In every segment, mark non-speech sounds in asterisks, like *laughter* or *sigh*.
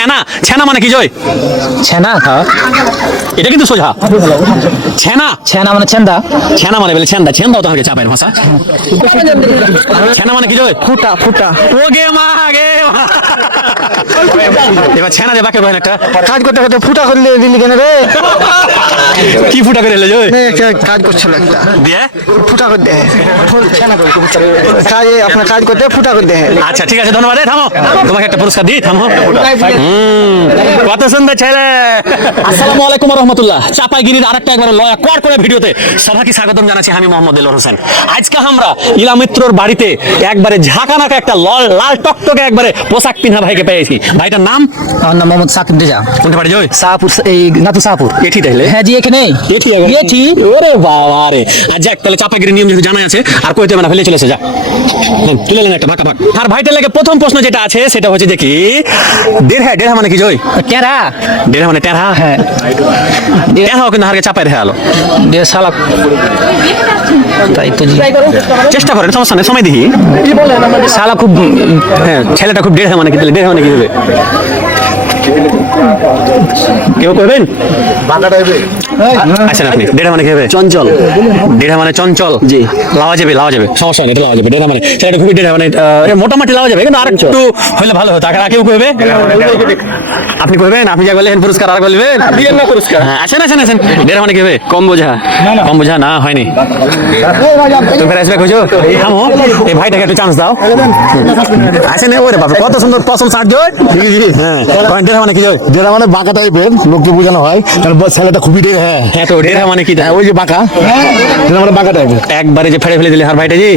ছেনা ছেনা মানে কি জয়? ছেনা এটা কিন্তু সোজা। ছেনা ছেনা মানে ছেন্দা। ছেনা মানে বলে ছেন্দা। ছেন্দাও তো আমাকে চাপের ভাষা। ছেনা মানে কি জয়? ফুটা ফুটা। ও গে মা গে এবার ছেনা দে বাকি একটা। কাজ করতে করতে ফুটা করলে দিলি কেন রে? *laughs* কি ফুটা করে এলে কাজ করছিল একটা। দিয়ে? ফুটা করতে কাজ আপনার কাজ করতে ফুটা করতে আচ্ছা ঠিক আছে ধন্যবাদ। থামো। তোমাকে একটা পুরস্কার দিই থামো। কত সুন্দর ছেলে। আসসালামু আলাইকুম রহমতুল্লাহ চাপাইগিরির আরেকটা একবার লয়া কর করে ভিডিওতে সবাইকে স্বাগতম জানাচ্ছি আমি মোহাম্মদ দিলর হোসেন। আজকে আমরা ইলা মিত্রর বাড়িতে একবারে ঝাঁকানাকা একটা লাল লাল টকটকে একবারে পোশাক পিন্ধা ভাইকে পেয়েছি। ভাইটার নাম? আমার নাম মোহাম্মদ সাকিব রেজা। কোনটা বাড়ি জয় শাহপুর এই নাতু শাহপুর এটি তাইলে? হ্যাঁ জি এখানে? এটি একবার- এটি ওরে বাবা রে। আর যাক তাহলে চাপাগিরি নিয়ম যেহেতু জানা আছে আর কইতে হবে না ফেলে চলেছে যা। তুলে নেন একটা ভাকা ভাগ আর ভাইটার লাগে প্রথম প্রশ্ন যেটা আছে সেটা হচ্ছে যে কি দেড়হা দেড়হা মানে কি জয়? কেরা দেড়হা মানে হ্যাঁ। টেরহাও কিন্তু হারকে চাপাই রেখে আলো শালা তাই তো চেষ্টা করেন সমস্যা নেই সময় দিই। শালা খুব হ্যাঁ ছেলেটা খুব দেড়হা মানে কি তাহলে দেড়হা মানে কি হবে? কেউ করবেন? আচ্ছা আপনি মানে কি চঞ্চল। মানে চঞ্চল। জি। লাওয়া যাবে লাওয়া যাবে। সমস্যা নেই লাওয়া যাবে মানে ছেলেটা খুবই মানে মোটামুটি লাওয়া যাবে কিন্তু আর একটু হলে ভালো হতো। আর কেউ কইবে আপনি কইবেন আপনি যা বললেন পুরস্কার আর বলবেন? না পুরস্কার? হ্যাঁ আসেন আসেন আসেন। মানে কি কম বোঝা কম বোঝা না হয়নি। তুমি ফের আসবে খুঁজো। থামো। এই ভাইটাকে একটু চান্স দাও। আসেন ওরে বাবা কত সুন্দর পছন্দ সার হ্যাঁ। দেড়হা মানে কি জয় যেটা মানে বাঁকা টাইপের লোককে বোঝানো হয়। ছেলেটা খুবই ডের হ্যাঁ। হ্যাঁ তো দেড়হা মানে কি হ্যাঁ, ওই যে বাঁকা। যেটা মানে বাঁকা টাইপের একবারে যে ফেলে ফেলে দিলে হার ভাইটা জি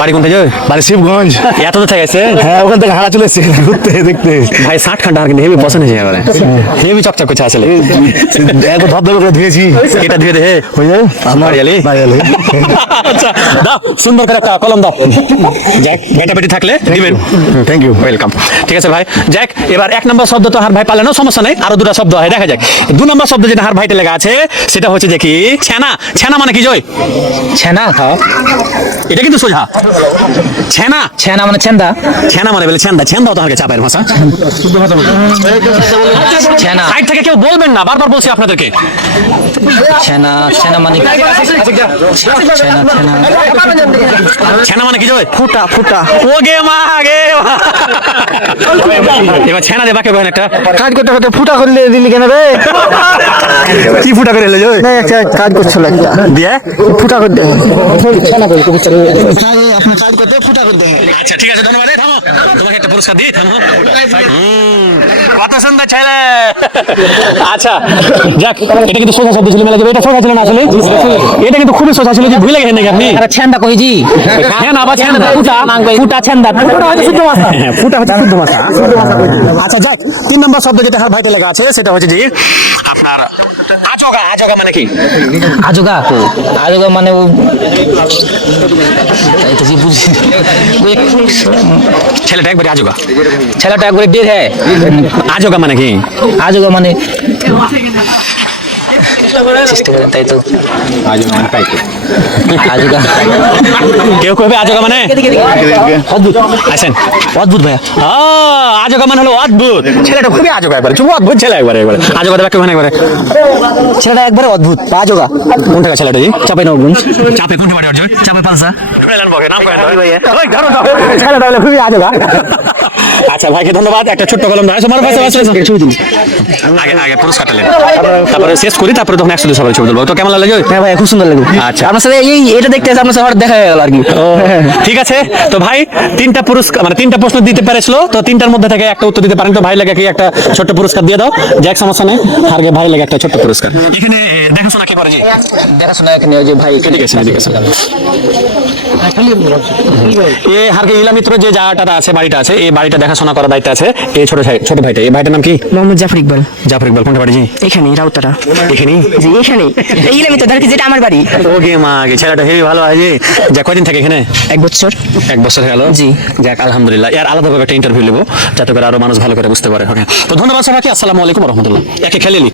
বাড়ি কোনটা জয় মানে শিবগঞ্জ। এত তো থেকে আছে হ্যাঁ ওখান থেকে হারা চলে এসছে ঘুরতে দেখতে। ভাই ষাট খান্ডা আর কিন্তু হেভি পছন্দ হয়েছে এবারে হেভি চকচক করছে আসলে। একবার ধবধবে করে ধুয়েছি। এটা দিয়ে দে ওই যে আমার গেলি বাড়ি আচ্ছা দাও সুন্দর করে একটা কলম দাও। যাক বেটা বেটি থাকলে দিবেন। থ্যাংক ইউ ওয়েলকাম ঠিক আছে ভাই যাক এবার এক নম্বর শব্দ তো হার ভাই পালে না সমস্যা নেই। আরও দুটো শব্দ হয় দেখা যাক। দু নম্বর শব্দ যেটা হার ভাইতে লেখা আছে সেটা হচ্ছে যে কি ছেনা। ছেনা মানে কি জয়? ছেনা? এটা কিন্তু সোজা। ছেনা। ছেনা মানে ছেন্দা। ছেনা মানে বলে ছেন্দা। ছেন্দাও তো আমাকে চাপের ভাষা। ছেনা। সাইড থেকে কেউ বলবেন না বারবার বলছি আপনাদেরকে। ছেনা ছেনা মানে ছেনা ছেনা ছেনা। মানে কি জয়? ফুটা ফুটা। ও গে মা গে মা। *laughs* এবার ছেনা দে বাকি বহেন একটা। কাজ করতে করতে ফুটা করলে দিলি কেন রে? কি ফুটা করে একটা কাজ করছিল একটা। দিয়ে? ফুটা করতে আপনার কাজ করতে ফুটা করতে আচ্ছা ঠিক আছে ধন্যবাদ থামো। তোমাকে একটা পুরস্কার দিই থামো। কত সুন্দর ছেলে। আচ্ছা যাক এটা কিন্তু সোজা শব্দ ছিল মেলা এটা সোজা ছিল না আসলে? এটা কিন্তু খুবই সোজা ছিল যে ভুলে গেছেন নাকি আপনি? আরে ছেন্দা কইজি হ্যাঁ না আবার ছেন্দা ফুটা। ফুটা ছেন্দা ফুটা। হয়তো শুদ্ধ ভাষা। হ্যাঁ, ফুটা হচ্ছে শুদ্ধ ভাষা। আচ্ছা যাক তিন নম্বর শব্দ যেটা হার ভাইতে লেখা আছে সেটা হচ্ছে যে আপনার আজগা আজগা মানে কি? আজগা? আজগা মানে ও এই তো বুঝি? ছেলেটা একবারে আজগা। ছেলেটা একবারে ডের হ্যাঁ আজগা মানে কি? আজগা মানে চেষ্টা করেন তাই তো আজগা কেউ কবে আজগা মানে? অদ্ভুত আসেন অদ্ভুত ভাইয়া। আজগা মানে হলো অদ্ভুত। ছেলেটা খুবই আজগা একবারে খুব অদ্ভুত ছেলে একবারে একবারে। আজগা দেবে কেমন একবারে? ছেলেটা একবারে অদ্ভুত। আজগা। কোন টাকা ছেলেটা জি? চাপাই নবগঞ্জ চাপে কোন বাড়ি চাপাই পালসা? ছেলেটা খুবই আজগা। আচ্ছা ভাইকে ধন্যবাদ। একটা ছোট্ট কলম দাও। তোমার ভাই আগে আগে পুরস্কারটা নেন তারপরে শেষ করি তারপরে তখন একসাথে সবাই ছবি তুলবো। তো কেমন জয়? হ্যাঁ ভাই খুব সুন্দর লাগল। আচ্ছা। আপনার সাথে এই এটা দেখতে এসে আপনার সাথে দেখা হয়ে গেল আর কি। ঠিক আছে। তো ভাই তিনটা পুরস্কার মানে তিনটা প্রশ্ন দিতে পেরেছিল। তো তিনটার মধ্যে থেকে একটা উত্তর দিতে পারেন। তো ভাই লাগে কি একটা ছোট্ট পুরস্কার দিয়ে দাও। জ্যাক সমস্যা নেই। আর ভাই লাগে একটা ছোট্ট পুরস্কার। এখানে দেখাশোনা কি করে জি? দেখাশোনা এখানে ওই যে ভাই ঠিক আছে ঠিক আছে। এ হারকে ইলা মিত্র যে জায়গাটা আছে বাড়িটা আছে এই বাড়িটা দেখাশোনা করার দায়িত্ব আছে এই ছোট ভাই ছোট ভাইটা। এই ভাইটার নাম কি? মোহাম্মদ জাফর ইকবাল। জাফর ইকবাল কোনটা বাড়ি? জি এখানে রাউতারা। এখানে জি এখানে এই ইলামি তো ধরকে যেটা আমার বাড়ি। ওকে মা গে ছেলেটা হেবি ভালো আছে। যা কয়দিন থাকে এখানে? এক বছর। এক বছর গেল? জি। যাক আলহামদুলিল্লাহ। এর আলাদাভাবে একটা ইন্টারভিউ নেব যাতে করে আরও মানুষ ভালো করে বুঝতে পারে ওকে। তো ধন্যবাদ সবাইকে আসসালামু আলাইকুম রহমতুল্লাহ। একে খেলে নি।